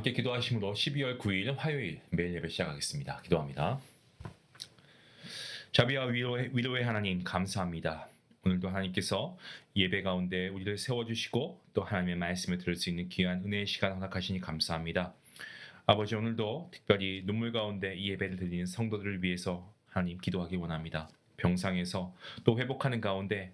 다 함께 기도하심으로 12월 9일 화요일 매일 예배 시작하겠습니다. 기도합니다. 자비와 위로의, 위로의 하나님 감사합니다. 오늘도 하나님께서 예배 가운데 우리를 세워주시고 또 하나님의 말씀을 들을 수 있는 귀한 은혜의 시간 허락하시니 감사합니다. 아버지 오늘도 특별히 눈물 가운데 이 예배를 드리는 성도들을 위해서 하나님 기도하기 원합니다. 병상에서 또 회복하는 가운데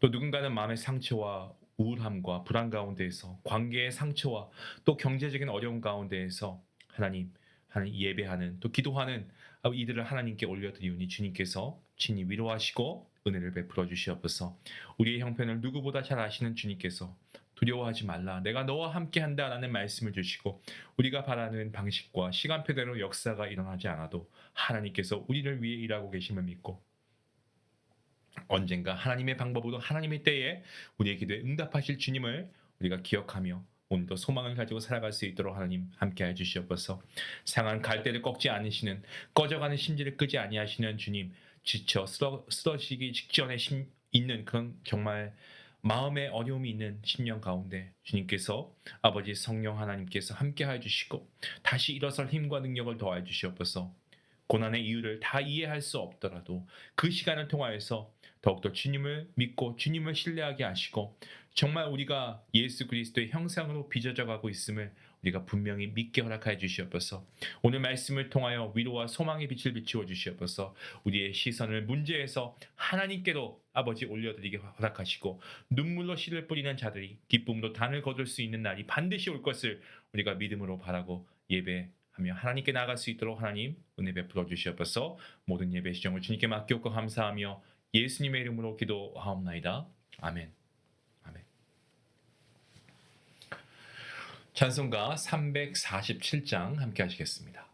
또 누군가는 마음의 상처와 우울함과 불안 가운데에서 관계의 상처와 또 경제적인 어려움 가운데에서 하나님 하나님 예배하는 또 기도하는 이들을 하나님께 올려드리오니 주님께서 친히 위로하시고 은혜를 베풀어 주시옵소서. 우리의 형편을 누구보다 잘 아시는 주님께서 두려워하지 말라. 내가 너와 함께 한다라는 말씀을 주시고 우리가 바라는 방식과 시간표대로 역사가 일어나지 않아도 하나님께서 우리를 위해 일하고 계심을 믿고 언젠가 하나님의 방법으로 하나님의 때에 우리의 기도에 응답하실 주님을 우리가 기억하며 오늘도 소망을 가지고 살아갈 수 있도록 하나님 함께해 주시옵소서. 상한 갈대를 꺾지 않으시는 꺼져가는 심지를 끄지 아니하시는 주님 지쳐 쓰러, 쓰러지기 직전에 심, 있는 그런 정말 마음의 어려움이 있는 심령 가운데 주님께서 아버지 성령 하나님께서 함께해 주시고 다시 일어설 힘과 능력을 더해 주시옵소서. 고난의 이유를 다 이해할 수 없더라도 그 시간을 통하여서 더욱더 주님을 믿고 주님을 신뢰하게 하시고 정말 우리가 예수 그리스도의 형상으로 빚어져 가고 있음을 우리가 분명히 믿게 허락하여 주시옵소서. 오늘 말씀을 통하여 위로와 소망의 빛을 비추어 주시옵소서. 우리의 시선을 문제에서 하나님께로 아버지 올려드리게 허락하시고 눈물로 씨를 뿌리는 자들이 기쁨으로 단을 거둘 수 있는 날이 반드시 올 것을 우리가 믿음으로 바라고 예배하며 하나님께 나갈 수 있도록 하나님 은혜 베풀어 주시옵소서. 모든 예배 시정을 주님께 맡겼고 감사하며 예수님의 이름으로 기도하옵나이다. 아멘. 아멘. 찬송가 347장 함께 하시겠습니다.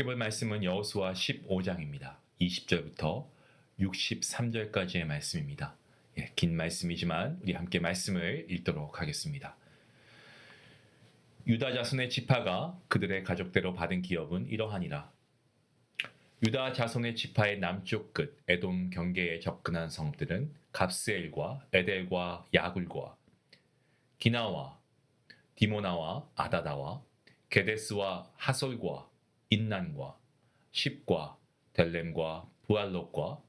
함께 볼 말씀은 여호수아 15장입니다. 20절부터 63절까지의 말씀입니다. 예, 긴 말씀이지만 우리 함께 말씀을 읽도록 하겠습니다. 유다 자손의 지파가 그들의 가족대로 받은 기업은 이러하니라. 유다 자손의 지파의 남쪽 끝 에돔 경계에 접근한 성들은 갑스엘과 에델과 야굴과 기나와 디모나와 아다다와 게데스와 하솔과 인난과 십과 델렘과 부알롯과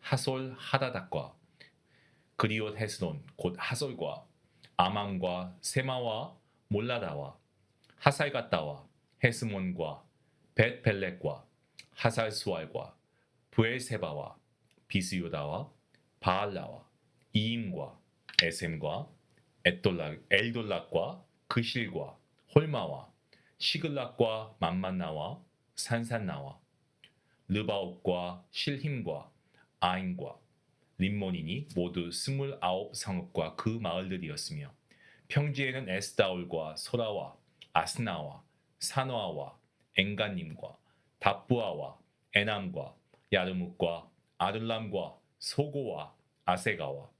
하솔 하다닥과 그리옷 헤스론 곧 하솔과 아망과 세마와 몰라다와 하살가다와 헤스몬과 벳벨렉과 하살수알과 부엘세바와 비스요다와 바알라와 이임과 에셈과 엘돌락과 그실과 홀마와 시글락과 만만나와 산산나와 르바옥과 실힘과 아인과 림몬이니 모두 스물아홉 성읍과 그 마을들이었으며 평지에는 에스다올과 소라와 아스나와 산화와 엥가님과 답부아와 에남과 야르묵과 아둘람과 소고와 아세가와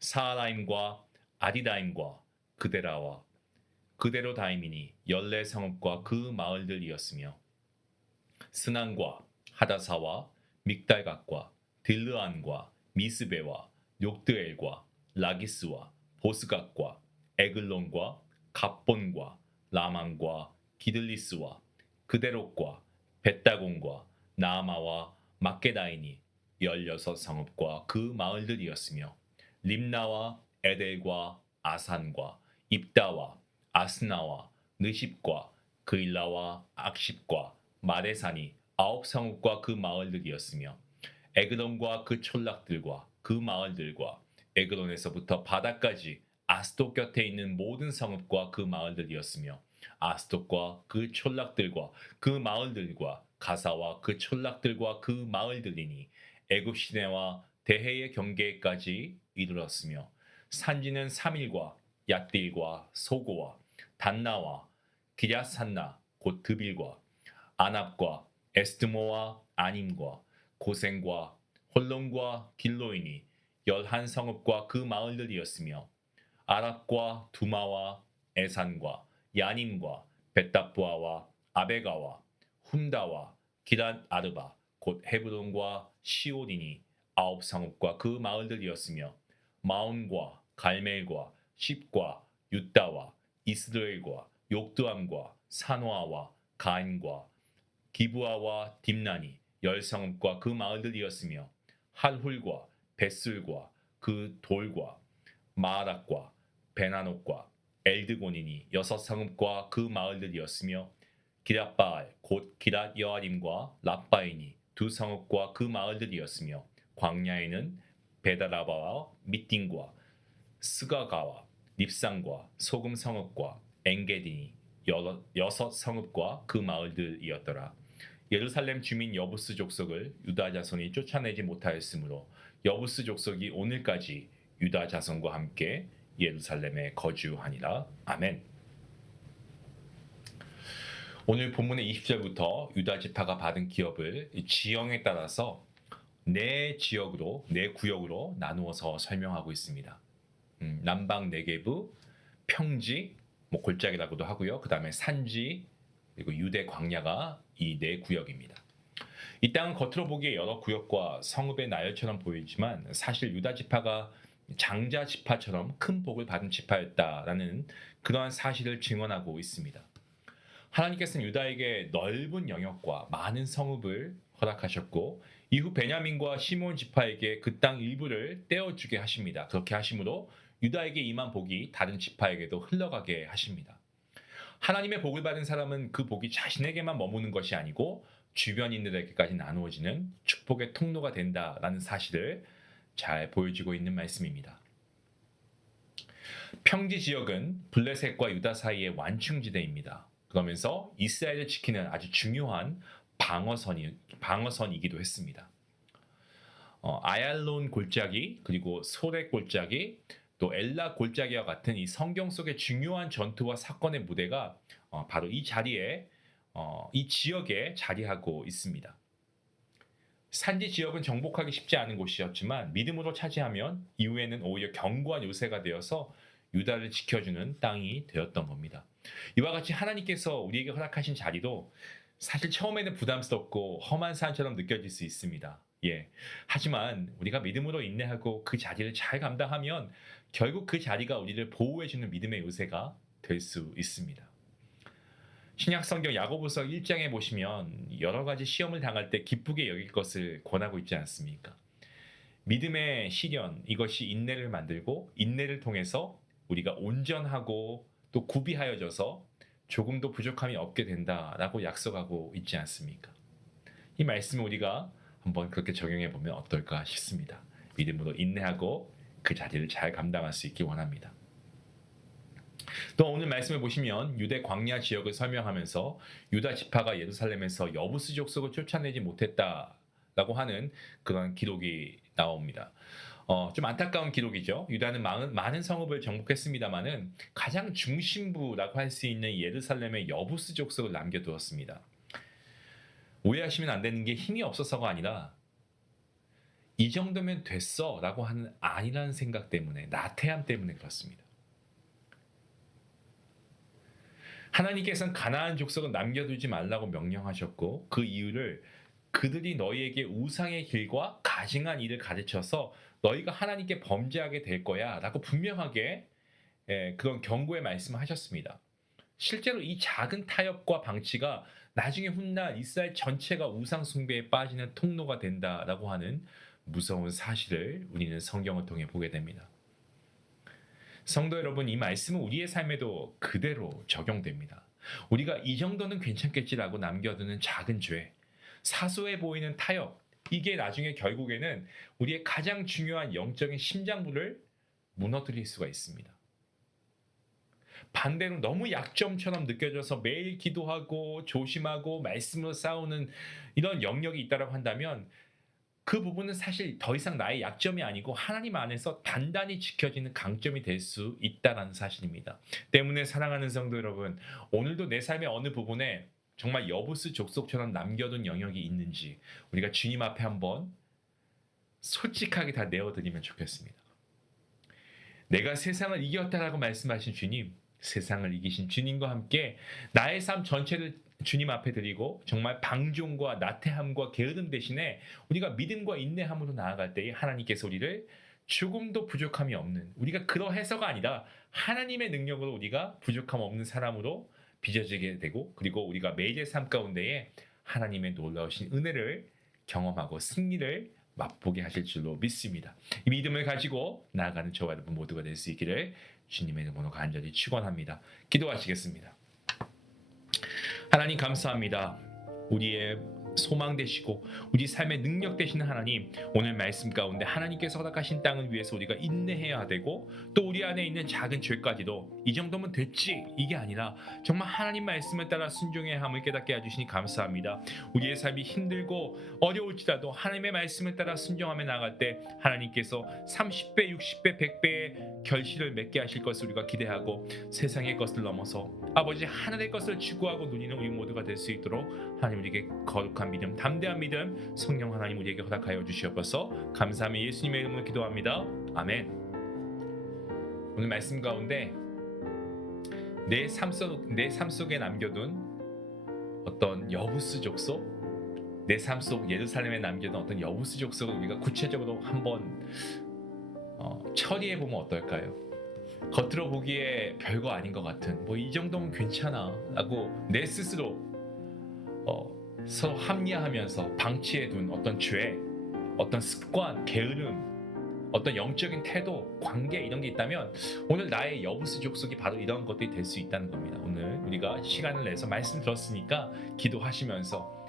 사라임과 아디다임과 그데라와 그데로다임이니 열네 성읍과 그 마을들이었으며 스난과 하다사와 믹달각과 딜르안과 미스베와 욕드엘과 라기스와 보스각과 에글론과 갑본과 라망과 기들리스와 그데롯과 벳다곤과 나아마와 막게다이니 열여섯 성읍과 그 마을들이었으며 림나와 에델과 아산과 입다와 아스나와 느십과 그일라와 악십과 마레산이 아홉 성읍과 그 마을들이었으며 에그론과 그 촌락들과 그 마을들과 에그론에서부터 바다까지 아스돗 곁에 있는 모든 성읍과 그 마을들이었으며 아스돗과 그 촌락들과 그 마을들과 가사와 그 촌락들과 그 마을들이니 애굽 시내와 대해의 경계까지 이르렀으며 산지는 3일과 얏딜과 소고와 단나와 기랴산나 곧 드빌과 아납과 에스드모와 아님과 고생과 홀론과 길로이니 열한 성읍과 그 마을들이었으며 아랍과 두마와 에산과 야님과 벳다부아와 아베가와 훔다와 기란 아르바 곧 헤브론과 시오딘이 아홉 성읍과 그 마을들이었으며 마온과 갈멜과 십과 유다와 이스라엘과 욕두암과 산화와 가인과 기부아와 딥난이 열 성읍과 그 마을들이었으며 할훌과 벳술과 그 돌과 마락과 베나노과 엘드곤이니 여섯 성읍과 그 마을들이었으며 기랏바알 곧 기랏 여아림과 랍바이니 두 성읍과 그 마을들이었으며 광야에는 베다라바와 미띵과 스가가와 립상과 소금 성읍과 엥게디니 여러- 여섯 성읍과 그 마을들이었더라. 예루살렘 주민 여부스 족속을 유다 자손이 쫓아내지 못하였으므로 여부스 족속이 오늘까지 유다 자손과 함께 예루살렘에 거주하니라. 아멘. 오늘 본문의 20절부터 유다 지파가 받은 기업을 이 지형에 따라서 네 지역으로 네 구역으로 나누어서 설명하고 있습니다. 음, 남방 네게부, 평지, 뭐 골짜기라고도 하고요. 그 다음에 산지 그리고 유대 광야가 이 네 구역입니다. 이 땅은 겉으로 보기에 여러 구역과 성읍의 나열처럼 보이지만 사실 유다 지파가 장자 지파처럼 큰 복을 받은 지파였다라는 그러한 사실을 증언하고 있습니다. 하나님께서는 유다에게 넓은 영역과 많은 성읍을 허락하셨고 이후 베냐민과 시몬 지파에게 그 땅 일부를 떼어주게 하십니다. 그렇게 하심으로 유다에게 임한 복이 다른 지파에게도 흘러가게 하십니다. 하나님의 복을 받은 사람은 그 복이 자신에게만 머무는 것이 아니고 주변인들에게까지 나누어지는 축복의 통로가 된다라는 사실을 잘 보여주고 있는 말씀입니다. 평지 지역은 블레셋과 유다 사이의 완충지대입니다. 그러면서 이스라엘을 지키는 아주 중요한 방어선이 방어선이기도 했습니다. 어, 아얄론 골짜기 그리고 소렉 골짜기 또 엘라 골짜기와 같은 이 성경 속의 중요한 전투와 사건의 무대가 어, 바로 이 자리에 어, 이 지역에 자리하고 있습니다. 산지 지역은 정복하기 쉽지 않은 곳이었지만 믿음으로 차지하면 이후에는 오히려 견고한 요새가 되어서 유다를 지켜주는 땅이 되었던 겁니다. 이와 같이 하나님께서 우리에게 허락하신 자리도 사실 처음에는 부담스럽고 험한 산처럼 느껴질 수 있습니다. 예. 하지만 우리가 믿음으로 인내하고 그 자리를 잘 감당하면 결국 그 자리가 우리를 보호해주는 믿음의 요새가 될 수 있습니다. 신약 성경 야고보서 1장에 보시면 여러 가지 시험을 당할 때 기쁘게 여길 것을 권하고 있지 않습니까? 믿음의 시련 이것이 인내를 만들고 인내를 통해서 우리가 온전하고 또 구비하여져서 조금도 부족함이 없게 된다라고 약속하고 있지 않습니까? 이 말씀을 우리가 한번 그렇게 적용해 보면 어떨까 싶습니다. 믿음으로 인내하고 그 자리를 잘 감당할 수 있길 원합니다. 또 오늘 말씀을 보시면 유대 광야 지역을 설명하면서 유다 지파가 예루살렘에서 여부스 족속을 쫓아내지 못했다라고 하는 그런 기록이 나옵니다. 어, 좀 안타까운 기록이죠. 유다는 많은, 많은 성읍을 정복했습니다만은 가장 중심부라고 할 수 있는 예루살렘의 여부스 족속을 남겨두었습니다. 오해하시면 안 되는 게 힘이 없어서가 아니라 이 정도면 됐어 라고 하는 아니라는 생각 때문에 나태함 때문에 그렇습니다. 하나님께서는 가나안 족속은 남겨두지 말라고 명령하셨고 그 이유를 그들이 너희에게 우상의 길과 가증한 일을 가르쳐서 너희가 하나님께 범죄하게 될 거야 라고 분명하게 예, 그런 경고의 말씀을 하셨습니다. 실제로 이 작은 타협과 방치가 나중에 훗날 이스라엘 전체가 우상 숭배에 빠지는 통로가 된다라고 하는 무서운 사실을 우리는 성경을 통해 보게 됩니다. 성도 여러분, 이 말씀은 우리의 삶에도 그대로 적용됩니다. 우리가 이 정도는 괜찮겠지라고 남겨두는 작은 죄, 사소해 보이는 타협, 이게 나중에 결국에는 우리의 가장 중요한 영적인 심장부를 무너뜨릴 수가 있습니다. 반대로 너무 약점처럼 느껴져서 매일 기도하고 조심하고 말씀으로 싸우는 이런 영역이 있다고 한다면 그 부분은 사실 더 이상 나의 약점이 아니고 하나님 안에서 단단히 지켜지는 강점이 될 수 있다는 사실입니다. 때문에 사랑하는 성도 여러분, 오늘도 내 삶의 어느 부분에 정말 여부스 족속처럼 남겨둔 영역이 있는지 우리가 주님 앞에 한번 솔직하게 다 내어드리면 좋겠습니다. 내가 세상을 이겼다라고 말씀하신 주님, 세상을 이기신 주님과 함께 나의 삶 전체를 주님 앞에 드리고 정말 방종과 나태함과 게으름 대신에 우리가 믿음과 인내함으로 나아갈 때에 하나님께서 우리를 조금도 부족함이 없는 우리가 그러해서가 아니라 하나님의 능력으로 우리가 부족함 없는 사람으로 빚어지게 되고 그리고 우리가 매일의 삶 가운데에 하나님의 놀라우신 은혜를 경험하고 승리를 맛보게 하실 줄로 믿습니다. 이 믿음을 가지고 나아가는 저와 여러분 모두가 될 수 있기를 주님의 이름으로 간절히 축원합니다. 기도하시겠습니다. 하나님 감사합니다. 우리의 소망 되시고 우리 삶의 능력 되시는 하나님 오늘 말씀 가운데 하나님께서 허락하신 땅을 위해서 우리가 인내해야 되고 또 우리 안에 있는 작은 죄까지도 이 정도면 됐지. 이게 아니라 정말 하나님 말씀을 따라 순종해야 함을 깨닫게 해주시니 감사합니다. 우리의 삶이 힘들고 어려울지라도 하나님의 말씀을 따라 순종하며 나갈 때 하나님께서 30배 60배 100배의 결실을 맺게 하실 것을 우리가 기대하고 세상의 것을 넘어서 아버지 하늘의 것을 추구하고 누리는 우리 모두가 될 수 있도록 하나님 우리에게 거룩한 믿음, 담대한 믿음, 성령 하나님 우리에게 허락하여 주시옵소서. 감사하며 예수님의 이름으로 기도합니다. 아멘. 오늘 말씀 가운데 내 삶 속 내 삶 속에 남겨둔 어떤 여부스 족속, 내 삶 속 예루살렘에 남겨둔 어떤 여부스 족속을 우리가 구체적으로 한번 어, 처리해 보면 어떨까요? 겉으로 보기에 별거 아닌 것 같은 뭐 이 정도면 괜찮아라고 내 스스로 어, 서로 합리화하면서 방치해둔 어떤 죄, 어떤 습관, 게으름, 어떤 영적인 태도, 관계 이런 게 있다면 오늘 나의 여부스 족속이 바로 이런 것들이 될 수 있다는 겁니다. 오늘 우리가 시간을 내서 말씀 들었으니까 기도하시면서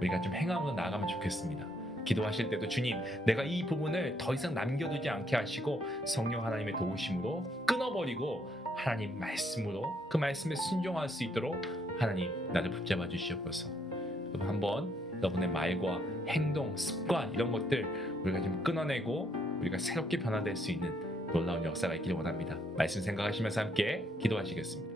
우리가 좀 행함으로 나아가면 좋겠습니다. 기도하실 때도 주님, 내가 이 부분을 더 이상 남겨두지 않게 하시고 성령 하나님의 도우심으로 끊어버리고 하나님 말씀으로 그 말씀에 순종할 수 있도록 하나님 나를 붙잡아 주시옵소서. 한번 여러분의 말과 행동, 습관 이런 것들 우리가 좀 끊어내고 우리가 새롭게 변화될 수 있는 놀라운 역사가 있기를 원합니다. 말씀 생각하시면서 함께 기도하시겠습니다.